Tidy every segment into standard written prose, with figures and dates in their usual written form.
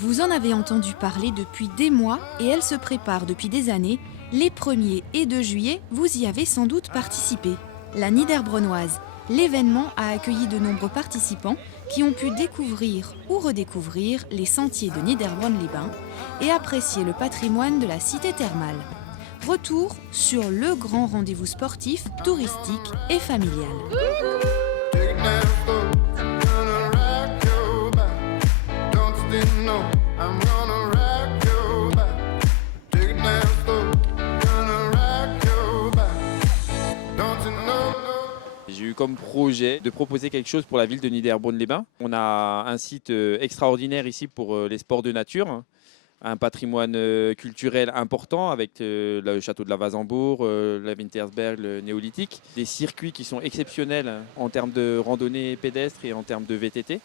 Vous en avez entendu parler depuis des mois et elle se prépare depuis des années. Les 1er et 2 juillet, vous y avez sans doute participé. La Niederbronnoise, l'événement a accueilli de nombreux participants qui ont pu découvrir ou redécouvrir les sentiers de Niederbronn-les-Bains et apprécier le patrimoine de la cité thermale. Retour sur le grand rendez-vous sportif, touristique et familial. J'ai eu comme projet de proposer quelque chose pour la ville de Niederbronn-les-Bains. On a un site extraordinaire ici pour les sports de nature, un patrimoine culturel important avec le château de la Wasenburg, la Wintersberg, le néolithique. Des circuits qui sont exceptionnels en termes de randonnée pédestre et en termes de VTT.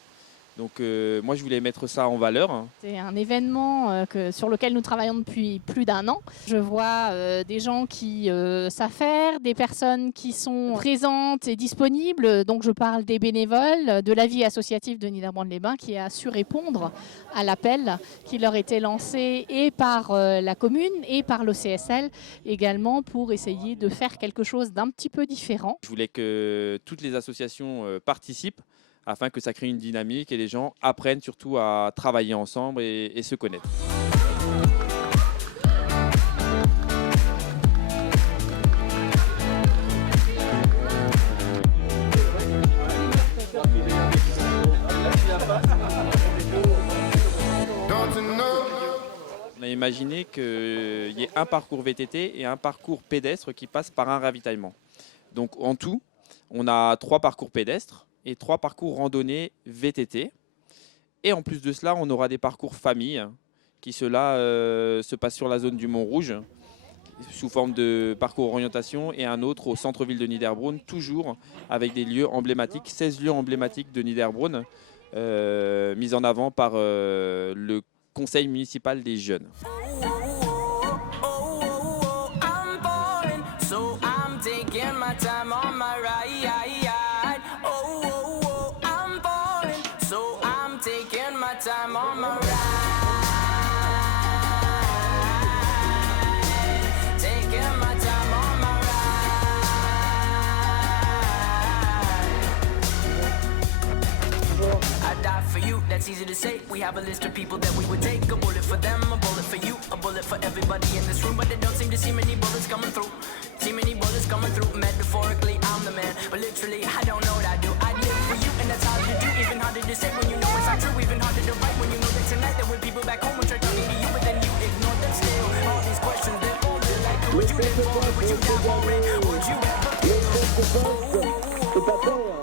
Donc moi je voulais mettre ça en valeur. C'est un événement sur lequel nous travaillons depuis plus d'1 an. Je vois des gens qui savent faire, des personnes qui sont présentes et disponibles. Donc je parle des bénévoles, de la vie associative de Niederbronn-les-Bains qui a su répondre à l'appel qui leur était lancé et par la commune et par l'OCSL également pour essayer de faire quelque chose d'un petit peu différent. Je voulais que toutes les associations participent afin que ça crée une dynamique et les gens apprennent surtout à travailler ensemble et se connaître. On a imaginé qu'il y ait un parcours VTT et un parcours pédestre qui passe par un ravitaillement. Donc en tout, on a 3 parcours pédestres et 3 parcours randonnée VTT. Et en plus de cela, on aura des parcours famille qui se passent sur la zone du Mont-Rouge sous forme de parcours orientation et un autre au centre-ville de Niederbronn, toujours avec des lieux emblématiques, 16 lieux emblématiques de Niederbronn mis en avant par le conseil municipal des jeunes. That's easy to say. We have a list of people that we would take. A bullet for them, a bullet for you, a bullet for everybody in this room. But they don't seem to see many bullets coming through. See many bullets coming through. Metaphorically, I'm the man, but literally, I don't know what I do. I live for you, and that's hard to do. Even harder to say when you know it's not true. Even harder to write when you know that tonight there were people back home who tried talking to you, but then you ignored them still. All these questions, they're all like, would you live for it? Would you die for it? Would you ever give?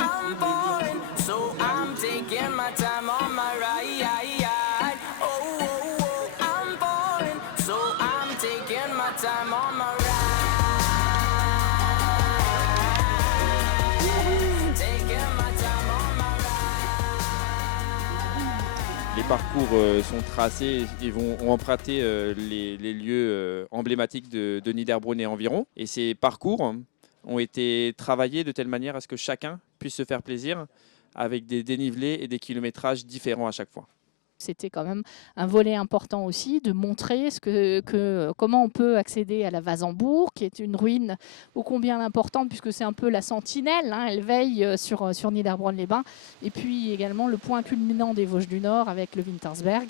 I'm falling, so I'm taking my time on my ride. I'm falling, so I'm taking my time on my ride. Taking my time on my ride. Les parcours sont tracés et ont emprunté les lieux emblématiques de Niederbronn et environ. Et ces parcours ont été travaillés de telle manière à ce que chacun puisse se faire plaisir avec des dénivelés et des kilométrages différents à chaque fois. C'était quand même un volet important aussi de montrer comment on peut accéder à la Wasenburg, qui est une ruine ô combien importante puisque c'est un peu la sentinelle, hein, elle veille sur Niederbronn-les-Bains. Et puis également le point culminant des Vosges du Nord avec le Wintersberg.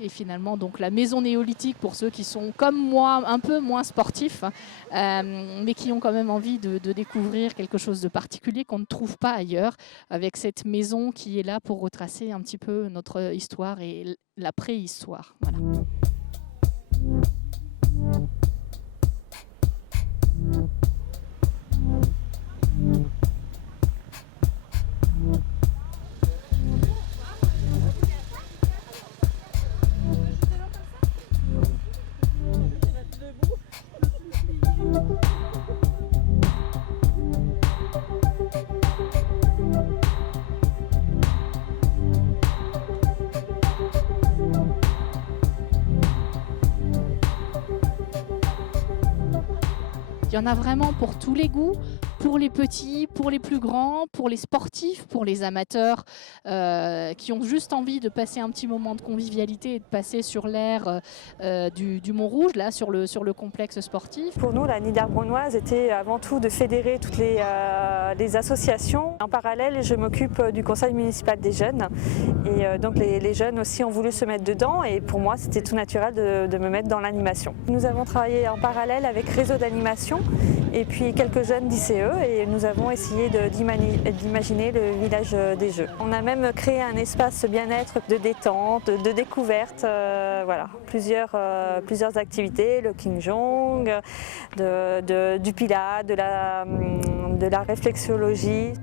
Et finalement, donc, la maison néolithique pour ceux qui sont comme moi un peu moins sportifs, mais qui ont quand même envie de découvrir quelque chose de particulier qu'on ne trouve pas ailleurs, avec cette maison qui est là pour retracer un petit peu notre histoire et la préhistoire. Voilà. Il y en a vraiment pour tous les goûts, pour les petits, pour les plus grands, pour les sportifs, pour les amateurs qui ont juste envie de passer un petit moment de convivialité et de passer sur l'air du Montrouge, là, sur le complexe sportif. Pour nous, la Niederbronnoise était avant tout de fédérer toutes les associations. En parallèle, je m'occupe du conseil municipal des jeunes et donc les jeunes aussi ont voulu se mettre dedans et pour moi, c'était tout naturel de me mettre dans l'animation. Nous avons travaillé en parallèle avec Réseau d'animation et puis quelques jeunes d'ICE et nous avons essayé d'imaginer le village des jeux. On a même créé un espace bien-être de détente, de découverte, voilà, plusieurs activités, le King Jong, du Pilates, de la réflexologie.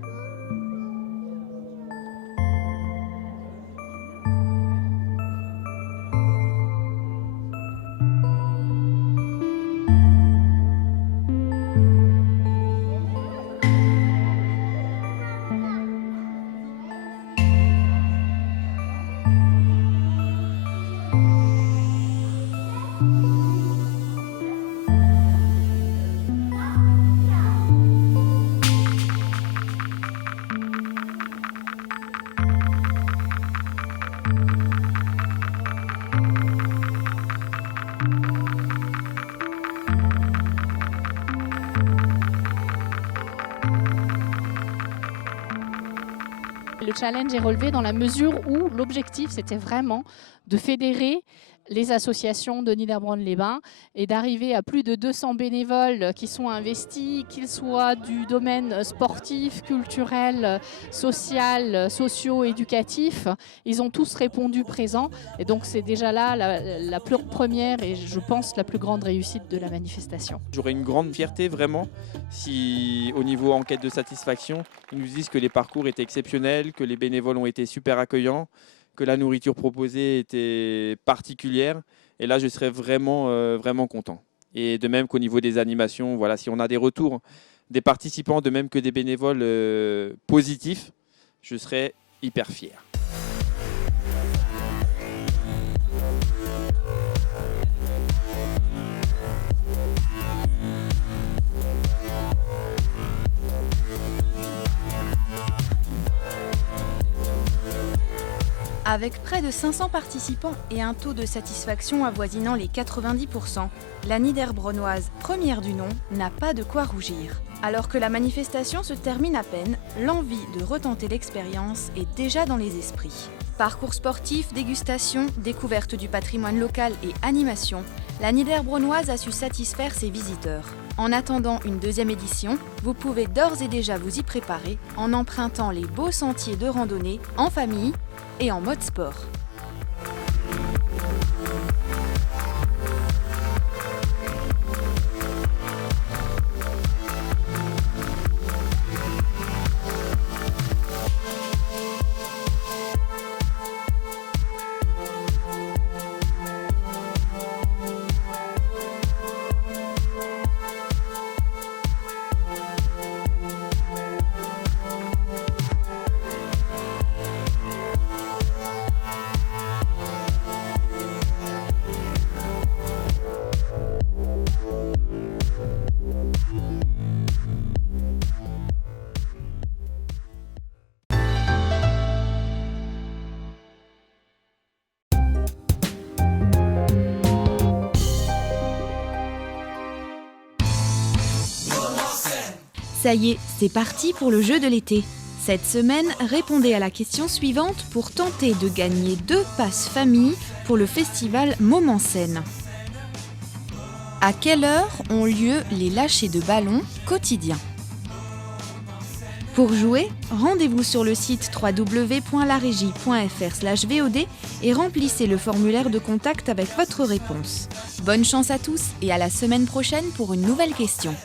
Le challenge est relevé dans la mesure où l'objectif, c'était vraiment de fédérer les associations de Niederbronn-les-Bains et d'arriver à plus de 200 bénévoles qui sont investis, qu'ils soient du domaine sportif, culturel, social, socio-éducatif. Ils ont tous répondu présents et donc c'est déjà là la première et je pense la plus grande réussite de la manifestation. J'aurais une grande fierté vraiment si au niveau enquête de satisfaction, ils nous disent que les parcours étaient exceptionnels, que les bénévoles ont été super accueillants, que la nourriture proposée était particulière. Et là, je serais vraiment content. Et de même qu'au niveau des animations, voilà, si on a des retours des participants, de même que des bénévoles positifs, je serais hyper fier. Avec près de 500 participants et un taux de satisfaction avoisinant les 90%, la Niederbronnoise, première du nom, n'a pas de quoi rougir. Alors que la manifestation se termine à peine, l'envie de retenter l'expérience est déjà dans les esprits. Parcours sportif, dégustation, découverte du patrimoine local et animation, la Niederbronnoise a su satisfaire ses visiteurs. En attendant une deuxième édition, vous pouvez d'ores et déjà vous y préparer en empruntant les beaux sentiers de randonnée en famille et en mode sport. Ça y est, c'est parti pour le jeu de l'été. Cette semaine, répondez à la question suivante pour tenter de gagner 2 passes famille pour le festival Môme en Scène. À quelle heure ont lieu les lâchers de ballons quotidiens ? Pour jouer, rendez-vous sur le site www.laregie.fr/VOD et remplissez le formulaire de contact avec votre réponse. Bonne chance à tous et à la semaine prochaine pour une nouvelle question.